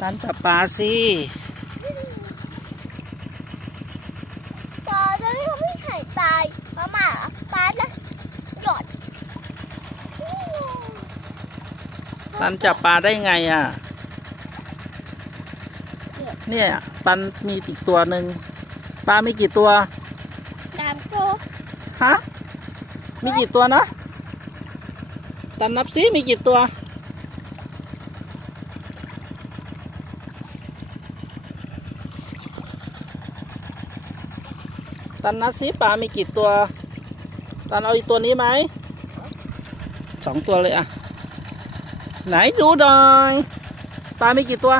ตันจับปลาสิปลาจะไม่ทำให้หายตายปลาหมาปลาจะหยอดตันจับปลาได้ไงอะ เนี่ยปันมีอีกตัวหนึ่งปลามีกี่ตัวดามโจฮะมีกี่ตัวนะตันนับซิมีกี่ตัว ตันนับซิปลา มีกี่ตัว ตันเอาอีกตัวนี้ไหม สองตัวเลยอะ ไหนดูดอย ปลา มีกี่ตัว